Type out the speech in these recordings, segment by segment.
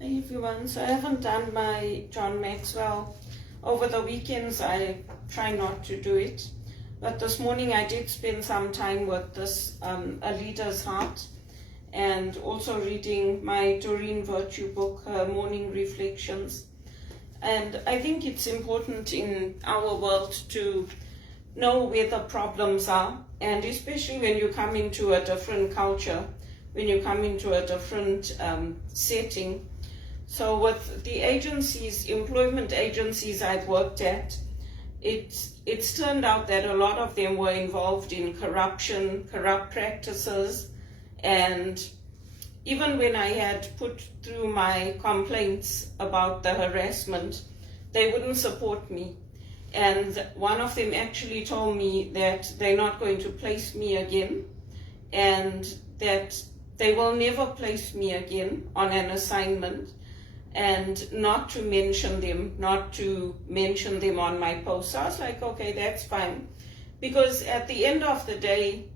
Hey everyone, so I haven't done my John Maxwell. Over the weekends I try not to do it, but this morning I did spend some time with this A Leader's Heart, and also reading my Doreen Virtue book, her Morning Reflections. And I think it's important in our world to know where the problems are, and especially when you come into a different culture, when you come into a different setting. So with the agencies, employment agencies I've worked at, it's turned out that a lot of them were involved in corruption, corrupt practices, and even when I had put through my complaints about the harassment, they wouldn't support me. And one of them actually told me that they're not going to place me again, and that they will never place me again on an assignment, and not to mention them on my post. So I was like, okay, that's fine. Because at the end of the day,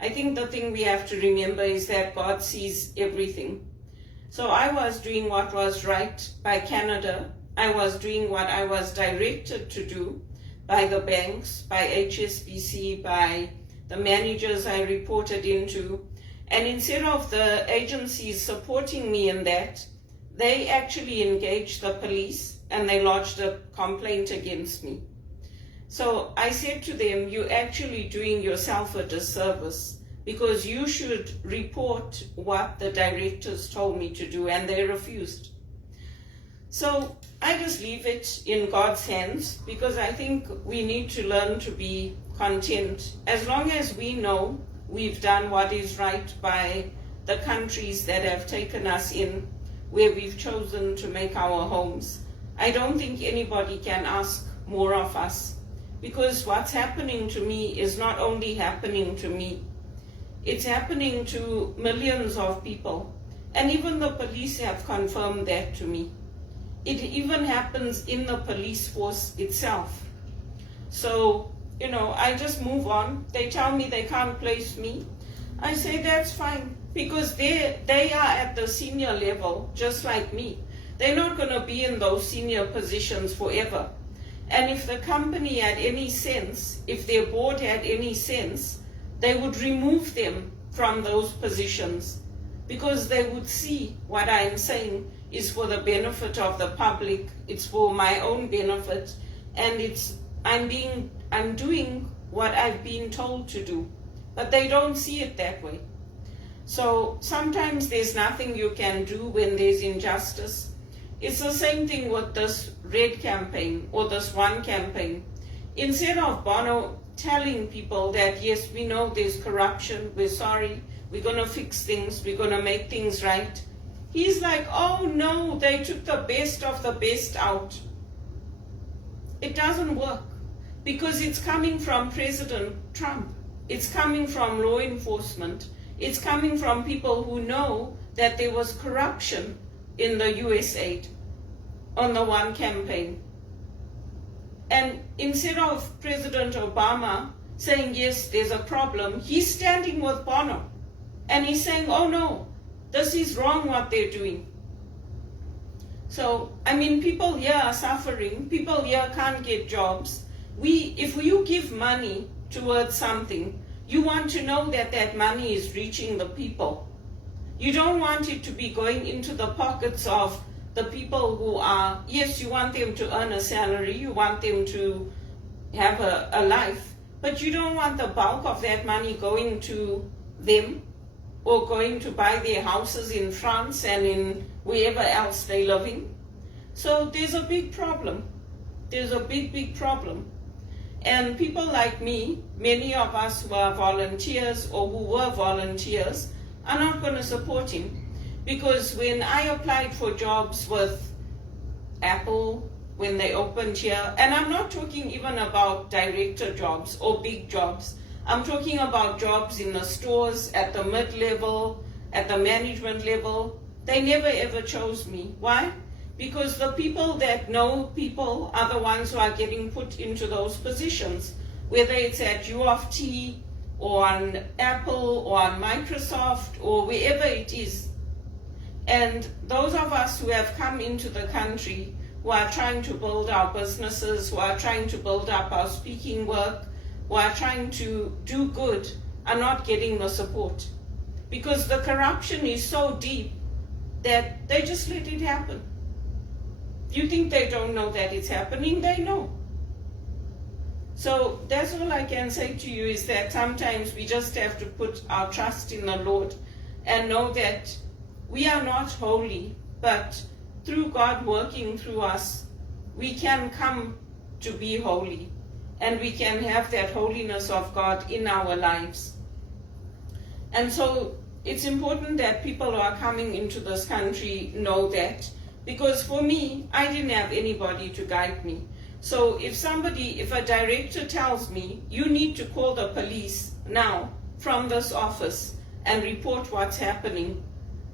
I think the thing we have to remember is that God sees everything. So I was doing what was right by Canada. I was doing what I was directed to do by the banks, by HSBC, by the managers I reported into. And instead of the agencies supporting me in that, they actually engaged the police and they lodged a complaint against me. So I said to them, you're actually doing yourself a disservice, because you should report what the directors told me to do, and they refused. So I just leave it in God's hands, because I think we need to learn to be content. As long as we know we've done what is right by the countries that have taken us in, where we've chosen to make our homes, I don't think anybody can ask more of us, because what's happening to me is not only happening to me, it's happening to millions of people. And even the police have confirmed that to me. It even happens in the police force itself. So, I just move on. They tell me they can't place me. I say that's fine, because they are at the senior level, just like me. They're not going to be in those senior positions forever. And if the company had any sense, if their board had any sense, they would remove them from those positions, because they would see what I'm saying is for the benefit of the public, it's for my own benefit, and I'm doing what I've been told to do. But they don't see it that way. So sometimes there's nothing you can do when there's injustice. It's the same thing with this red campaign or this one campaign. Instead of Bono telling people that, yes, we know there's corruption, we're sorry, we're going to fix things, we're going to make things right, he's like, oh no, they took the best of the best out. It doesn't work, because it's coming from President Trump. It's coming from law enforcement. It's coming from people who know that there was corruption in the US aid on the one campaign. And instead of President Obama saying, yes, there's a problem, he's standing with Bono. And he's saying, oh no, this is wrong what they're doing. So, people here are suffering. People here can't get jobs. If you give money towards something, you want to know that that money is reaching the people. You don't want it to be going into the pockets of the people who are, yes, you want them to earn a salary, you want them to have a life, but you don't want the bulk of that money going to them, or going to buy their houses in France and in wherever else they're living. So there's a big problem. There's a big, big problem. And people like me, many of us who are volunteers or who were volunteers, are not going to support him. Because when I applied for jobs with Apple, when they opened here, and I'm not talking even about director jobs or big jobs, I'm talking about jobs in the stores, at the mid-level, at the management level, they never ever chose me. Why? Because the people that know people are the ones who are getting put into those positions, whether it's at U of T or on Apple or on Microsoft or wherever it is. And those of us who have come into the country, who are trying to build our businesses, who are trying to build up our speaking work, who are trying to do good, are not getting the support. Because the corruption is so deep that they just let it happen. You think they don't know that it's happening? They know. So that's all I can say to you, is that sometimes we just have to put our trust in the Lord and know that we are not holy, but through God working through us, we can come to be holy, and we can have that holiness of God in our lives. And so it's important that people who are coming into this country know that, because for me, I didn't have anybody to guide me. So if a director tells me, you need to call the police now from this office and report what's happening,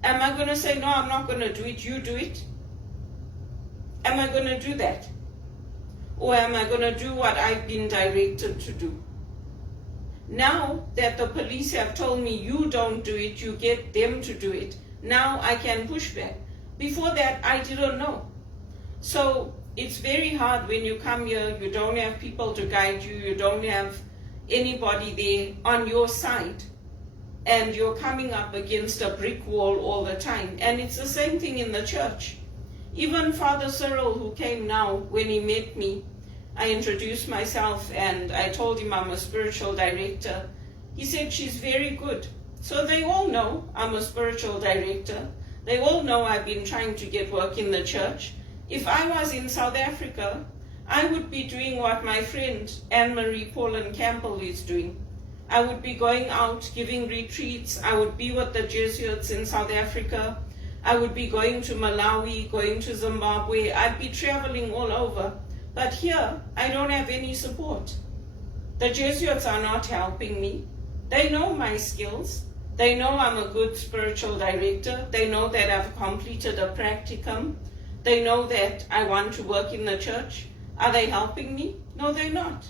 am I going to say, no, I'm not going to do it, you do it? Am I going to do that? Or am I going to do what I've been directed to do? Now that the police have told me you don't do it, you get them to do it, now I can push back. Before that, I didn't know. So it's very hard when you come here, you don't have people to guide you, you don't have anybody there on your side, and you're coming up against a brick wall all the time. And it's the same thing in the church. Even Father Cyril, who came now, when he met me, I introduced myself and I told him I'm a spiritual director. He said, she's very good. So they all know I'm a spiritual director. They all know I've been trying to get work in the church. If I was in South Africa, I would be doing what my friend Anne-Marie Pauline Campbell is doing. I would be going out, giving retreats. I would be with the Jesuits in South Africa. I would be going to Malawi, going to Zimbabwe. I'd be traveling all over. But here, I don't have any support. The Jesuits are not helping me. They know my skills. They know I'm a good spiritual director. They know that I've completed a practicum. They know that I want to work in the church. Are they helping me? No, they're not.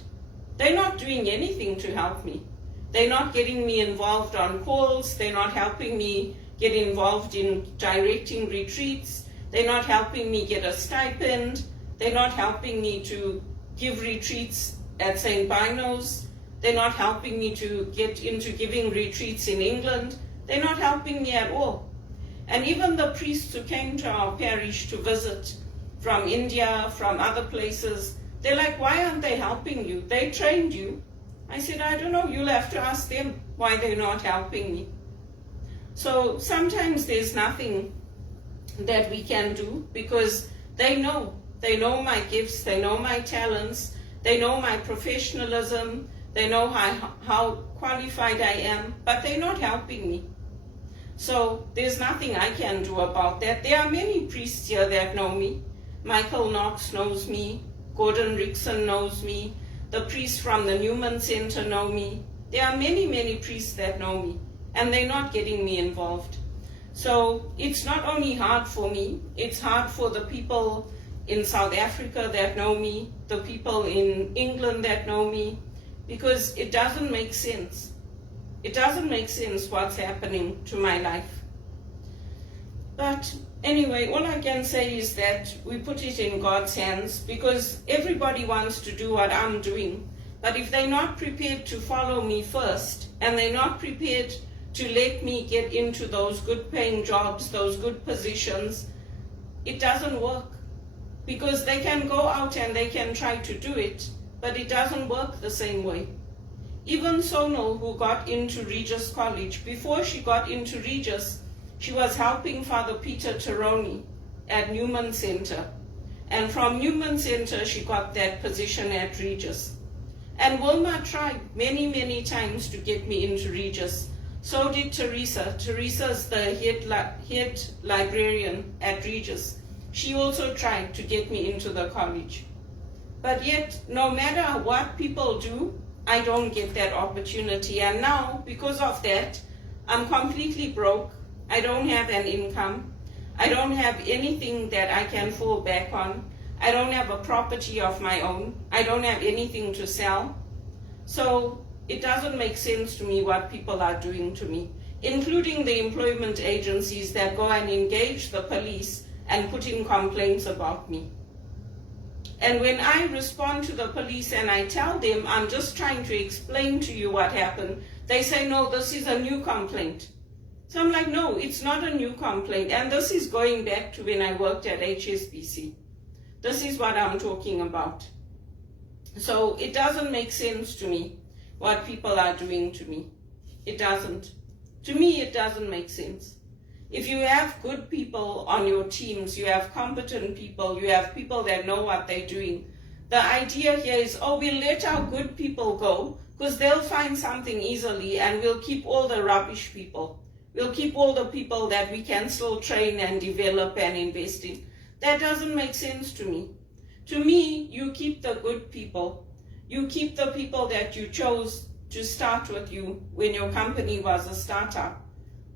They're not doing anything to help me. They're not getting me involved on calls. They're not helping me get involved in directing retreats. They're not helping me get a stipend. They're not helping me to give retreats at St. Bino's. They're not helping me to get into giving retreats in England. They're not helping me at all. And even the priests who came to our parish to visit from India, from other places, they're like, why aren't they helping you? They trained you. I said, I don't know, you'll have to ask them why they're not helping me. So sometimes there's nothing that we can do, because they know my gifts, they know my talents, they know my professionalism, they know how qualified I am, but they're not helping me. So there's nothing I can do about that. There are many priests here that know me. Michael Knox knows me, Gordon Rickson knows me, the priests from the Newman Center know me. There are many, many priests that know me, and they're not getting me involved. So it's not only hard for me, it's hard for the people in South Africa that know me, the people in England that know me, because it doesn't make sense. It doesn't make sense what's happening to my life. But anyway, all I can say is that we put it in God's hands, because everybody wants to do what I'm doing. But if they're not prepared to follow me first, and they're not prepared to let me get into those good paying jobs, those good positions, it doesn't work. Because they can go out and they can try to do it, but it doesn't work the same way. Even Sonal, who got into Regis College, before she got into Regis, she was helping Father Peter Tironi at Newman Center. And from Newman Center, she got that position at Regis. And Wilma tried many, many times to get me into Regis. So did Teresa. Teresa's the head librarian at Regis. She also tried to get me into the college. But yet, no matter what people do, I don't get that opportunity. And now, because of that, I'm completely broke. I don't have an income. I don't have anything that I can fall back on. I don't have a property of my own. I don't have anything to sell. So it doesn't make sense to me what people are doing to me. including the employment agencies that go and engage the police and put in complaints about me. And when I respond to the police and I tell them, I'm just trying to explain to you what happened, they say, no, this is a new complaint. So I'm like, no, it's not a new complaint. And this is going back to when I worked at HSBC. This is what I'm talking about. So it doesn't make sense to me what people are doing to me. It doesn't. To me, it doesn't make sense. If you have good people on your teams, you have competent people, you have people that know what they're doing, the idea here is, oh, we'll let our good people go because they'll find something easily and we'll keep all the rubbish people. We'll keep all the people that we can still train and develop and invest in. That doesn't make sense to me. To me, you keep the good people. You keep the people that you chose to start with you when your company was a startup.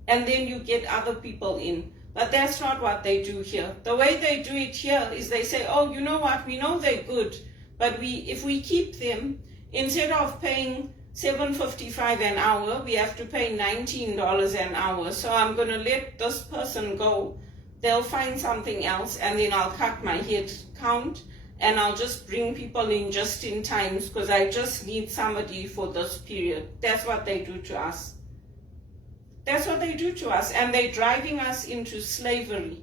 And then you get other people in. But that's not what they do here. The way they do it here is they say, oh, you know what, we know they're good, but if we keep them, instead of paying $7.55 an hour, we have to pay $19 an hour. So I'm going to let this person go. They'll find something else, and then I'll cut my head count, and I'll just bring people in just in time because I just need somebody for this period. That's what they do to us. That's what they do to us, and they're driving us into slavery.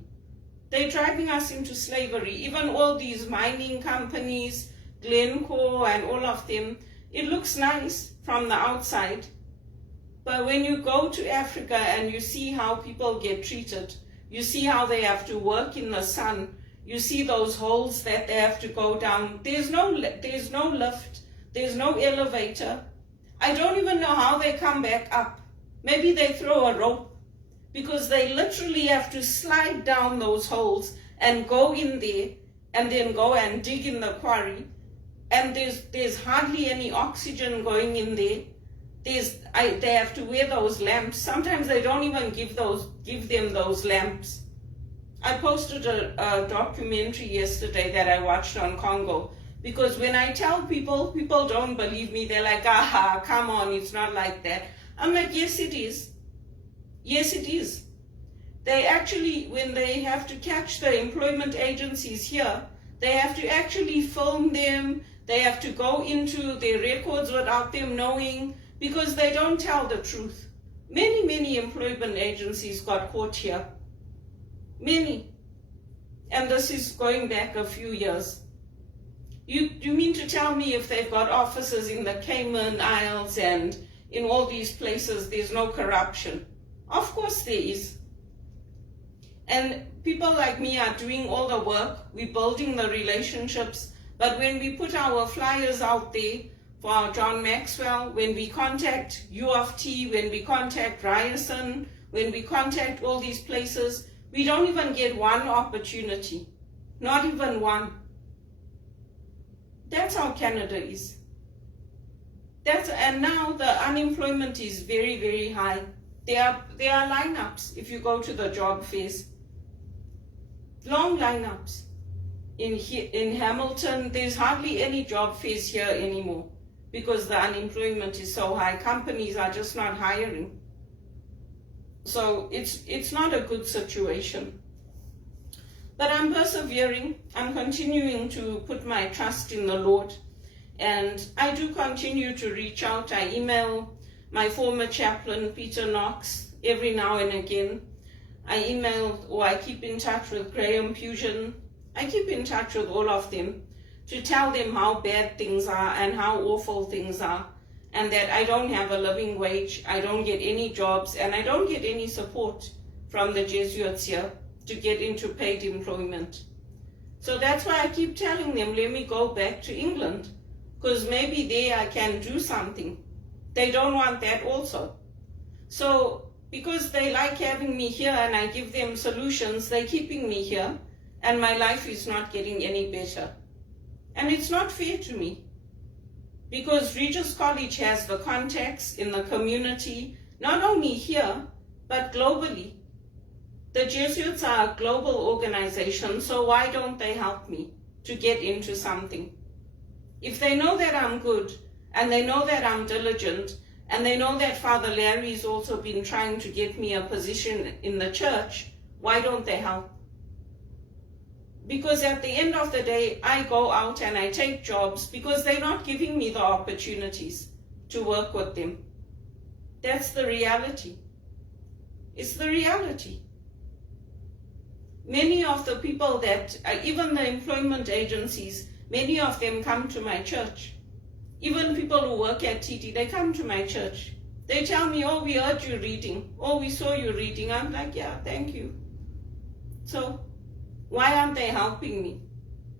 They're driving us into slavery. Even all these mining companies, Glencore and all of them, it looks nice from the outside, but when you go to Africa and you see how people get treated, you see how they have to work in the sun, you see those holes that they have to go down. There's no lift, there's no elevator. I don't even know how they come back up. Maybe they throw a rope, because they literally have to slide down those holes and go in there and then go and dig in the quarry. And there's hardly any oxygen going in there. They have to wear those lamps. Sometimes they don't even give them those lamps. I posted a documentary yesterday that I watched on Congo, because when I tell people don't believe me. They're like, aha, come on, it's not like that. I'm like, yes, it is. Yes, it is. They actually, when they have to catch the employment agencies here, they have to actually film them. They have to go into their records without them knowing, because they don't tell the truth. Many employment agencies got caught here. Many. And this is going back a few years. You mean to tell me if they've got offices in the Cayman Isles and in all these places, there's no corruption? Of course there is. And people like me are doing all the work. We're building the relationships. But when we put our flyers out there for John Maxwell, when we contact U of T, when we contact Ryerson, when we contact all these places, we don't even get one opportunity. Not even one. That's how Canada is. And now the unemployment is very high. There are lineups if you go to the job fairs. Long lineups. In Hamilton, there's hardly any job fairs here anymore because the unemployment is so high. Companies are just not hiring. So it's not a good situation. But I'm persevering. I'm continuing to put my trust in the Lord. And I do continue to reach out. I email my former chaplain, Peter Knox, every now and again. I email or I keep in touch with Graham Fusion. I keep in touch with all of them to tell them how bad things are and how awful things are, and that I don't have a living wage, I don't get any jobs, and I don't get any support from the Jesuits here to get into paid employment. So that's why I keep telling them, let me go back to England, because maybe there I can do something. They don't want that also. So because they like having me here and I give them solutions, they're keeping me here, and my life is not getting any better. And it's not fair to me, because Regis College has the contacts in the community, not only here, but globally. The Jesuits are a global organization, so why don't they help me to get into something? If they know that I'm good, and they know that I'm diligent, and they know that Father Larry's also been trying to get me a position in the church, why don't they help? Because at the end of the day, I go out and I take jobs because they're not giving me the opportunities to work with them. That's the reality. It's the reality. Many of the people that, even the employment agencies, many of them come to my church. Even people who work at TT, they come to my church. They tell me, oh, we heard you reading. Oh, we saw you reading. I'm like, yeah, thank you. So why aren't they helping me?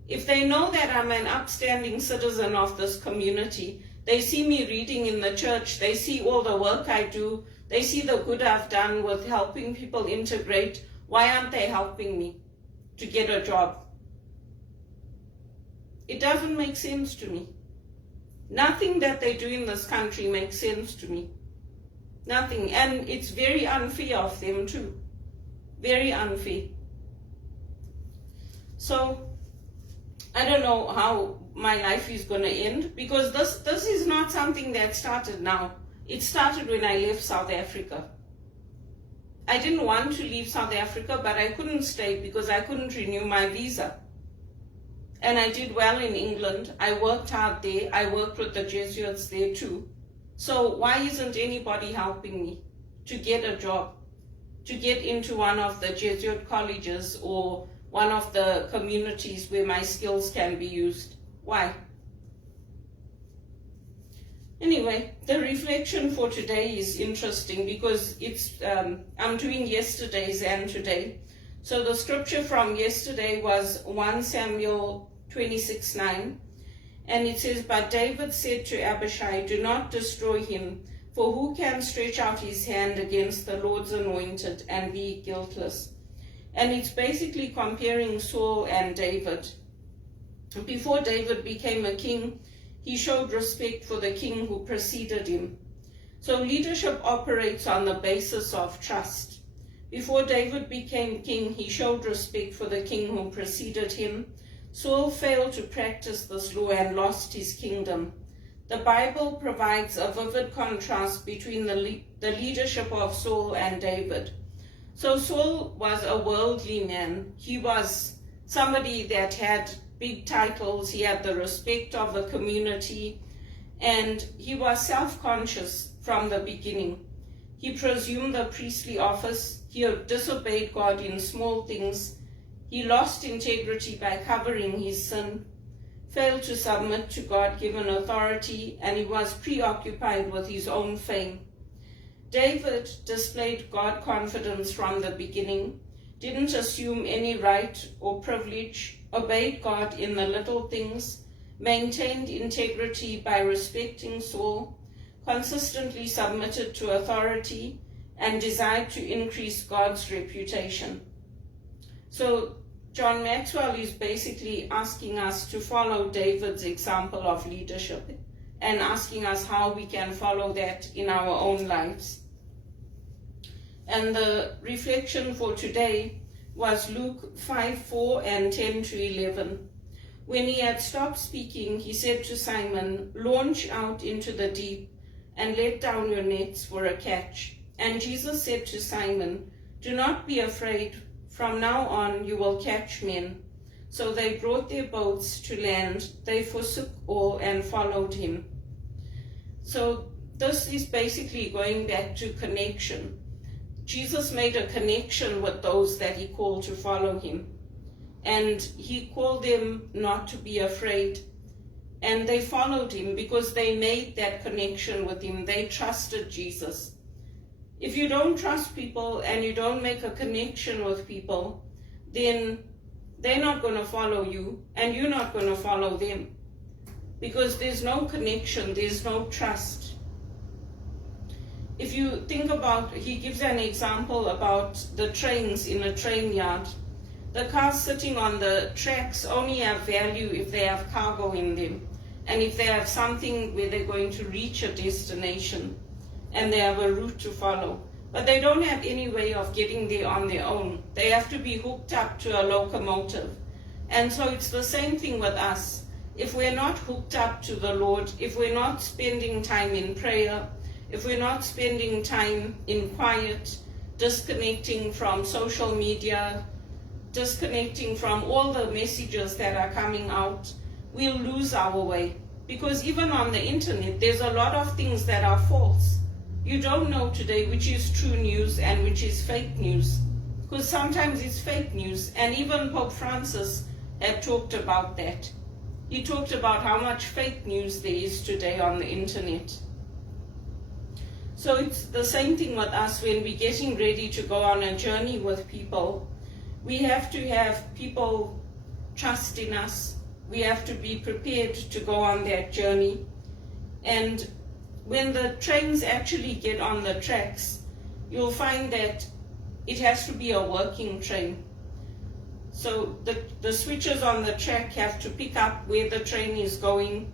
If they know that I'm an upstanding citizen of this community, they see me reading in the church, they see all the work I do, they see the good I've done with helping people integrate, why aren't they helping me to get a job? It doesn't make sense to me. Nothing that they do in this country makes sense to me. Nothing. And it's very unfair of them too. Very unfair. So, I don't know how my life is going to end, because this is not something that started now. It started when I left South Africa. I didn't want to leave South Africa, but I couldn't stay because I couldn't renew my visa. And I did well in England. I worked hard there. I worked with the Jesuits there too. So why isn't anybody helping me to get a job, to get into one of the Jesuit colleges or one of the communities where my skills can be used? Why? Anyway, the reflection for today is interesting because it's I'm doing yesterday's and today. So the scripture from yesterday was 1 Samuel 26:9, and it says, "But David said to Abishai, 'Do not destroy him, for who can stretch out his hand against the Lord's anointed and be guiltless?'" And it's basically comparing Saul and David. Before David became a king, he showed respect for the king who preceded him. So leadership operates on the basis of trust. Before David became king, he showed respect for the king who preceded him. Saul failed to practice this law and lost his kingdom. The Bible provides a vivid contrast between the leadership of Saul and David. So Saul was a worldly man. He was somebody that had big titles. He had the respect of the community, and he was self-conscious from the beginning. He presumed the priestly office. He disobeyed God in small things. He lost integrity by covering his sin, failed to submit to God-given authority, and he was preoccupied with his own fame. David displayed God confidence from the beginning, didn't assume any right or privilege, obeyed God in the little things, maintained integrity by respecting Saul, consistently submitted to authority, and desired to increase God's reputation. So John Maxwell is basically asking us to follow David's example of leadership and asking us how we can follow that in our own lives. And the reflection for today was Luke 5:4 and 10-11. When he had stopped speaking, he said to Simon, "Launch out into the deep and let down your nets for a catch." And Jesus said to Simon, "Do not be afraid. From now on you will catch men." So they brought their boats to land. They forsook all and followed him. So this is basically going back to connection. Jesus made a connection with those that he called to follow him. And he called them not to be afraid. And they followed him because they made that connection with him. They trusted Jesus. If you don't trust people and you don't make a connection with people, then they're not going to follow you and you're not going to follow them. Because there's no connection, there's no trust. If you think about, he gives an example about the trains in a train yard. The cars sitting on the tracks only have value if they have cargo in them, and if they have something where they're going to reach a destination and they have a route to follow. But they don't have any way of getting there on their own. They have to be hooked up to a locomotive. And so it's the same thing with us. If we're not hooked up to the Lord, if we're not spending time in prayer, if we're not spending time in quiet, disconnecting from social media, disconnecting from all the messages that are coming out, we'll lose our way. Because even on the internet, there's a lot of things that are false. You don't know today which is true news and which is fake news. Because sometimes it's fake news. And even Pope Francis had talked about that. He talked about how much fake news there is today on the internet. So it's the same thing with us when we're getting ready to go on a journey with people. We have to have people trust in us. We have to be prepared to go on that journey. And when the trains actually get on the tracks, you'll find that it has to be a working train. So the switches on the track have to pick up where the train is going.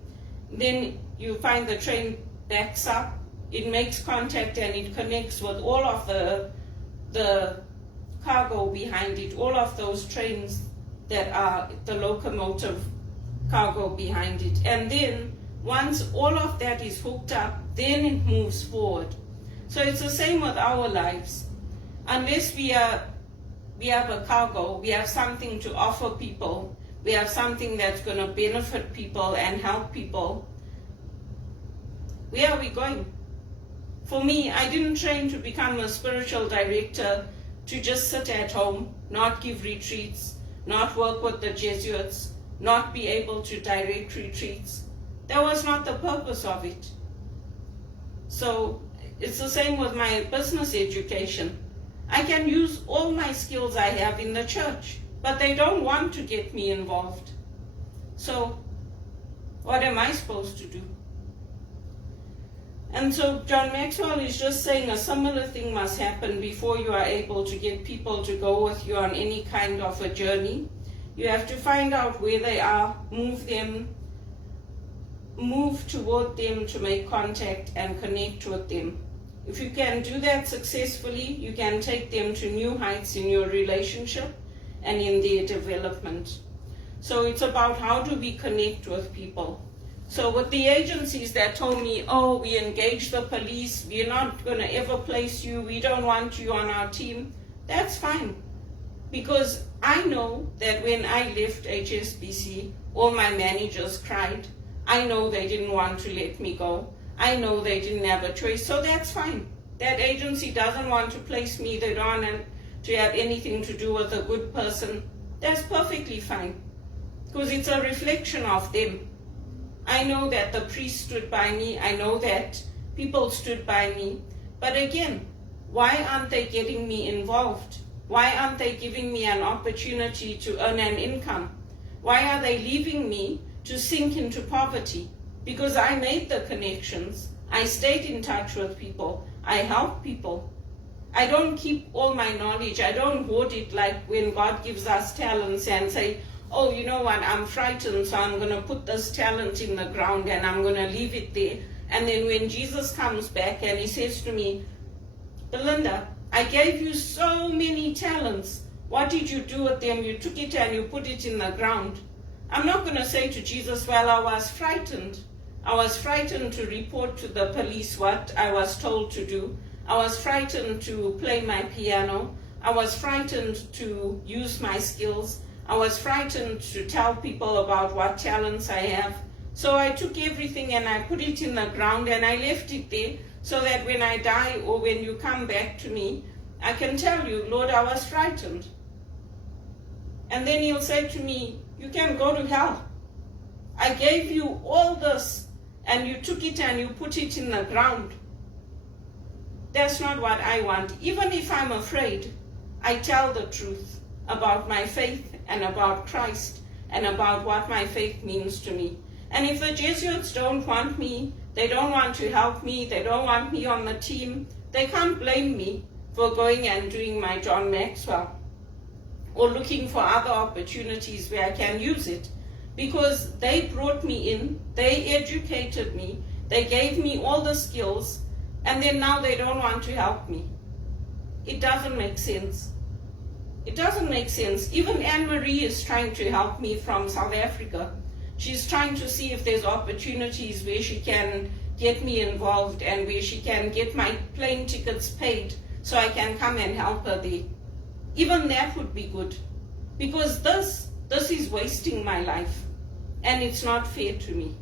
Then you find the train backs up, it makes contact and it connects with all of the cargo behind it, all of those trains that are the locomotive cargo behind it. And then once all of that is hooked up, then it moves forward. So it's the same with our lives. Unless we have a cargo, we have something to offer people, we have something that's going to benefit people and help people, where are we going? For me, I didn't train to become a spiritual director to just sit at home, not give retreats, not work with the Jesuits, not be able to direct retreats. That was not the purpose of it. So it's the same with my business education. I can use all my skills I have in the church, but they don't want to get me involved. So what am I supposed to do? And so John Maxwell is just saying a similar thing must happen before you are able to get people to go with you on any kind of a journey. You have to find out where they are, move toward them to make contact and connect with them. If you can do that successfully, you can take them to new heights in your relationship and in their development. So it's about how do we connect with people. So with the agencies that told me, oh, we engage the police, we're not going to ever place you, we don't want you on our team, that's fine. Because I know that when I left HSBC, all my managers cried. I know they didn't want to let me go. I know they didn't have a choice, so that's fine. That agency doesn't want to place me, they don't want to have anything to do with a good person. That's perfectly fine, because it's a reflection of them. I know that the priest stood by me, I know that people stood by me, but again, why aren't they getting me involved? Why aren't they giving me an opportunity to earn an income? Why are they leaving me to sink into poverty? Because I made the connections, I stayed in touch with people, I help people. I don't keep all my knowledge, I don't hoard it like when God gives us talents and say, oh, you know what, I'm frightened, so I'm going to put this talent in the ground and I'm going to leave it there. And then when Jesus comes back and he says to me, Belinda, I gave you so many talents. What did you do with them? You took it and you put it in the ground. I'm not going to say to Jesus, well, I was frightened. I was frightened to report to the police what I was told to do. I was frightened to play my piano. I was frightened to use my skills. I was frightened to tell people about what talents I have. So I took everything and I put it in the ground and I left it there so that when I die or when you come back to me, I can tell you, Lord, I was frightened. And then he'll say to me, you can go to hell. I gave you all this and you took it and you put it in the ground. That's not what I want. Even if I'm afraid, I tell the truth about my faith and about Christ and about what my faith means to me. And if the Jesuits don't want me, they don't want to help me, they don't want me on the team, they can't blame me for going and doing my John Maxwell or looking for other opportunities where I can use it, because they brought me in, they educated me, they gave me all the skills, and then now they don't want to help me. It doesn't make sense. It doesn't make sense. Even Anne-Marie is trying to help me from South Africa. She's trying to see if there's opportunities where she can get me involved and where she can get my plane tickets paid so I can come and help her there. Even that would be good, because this is wasting my life and it's not fair to me.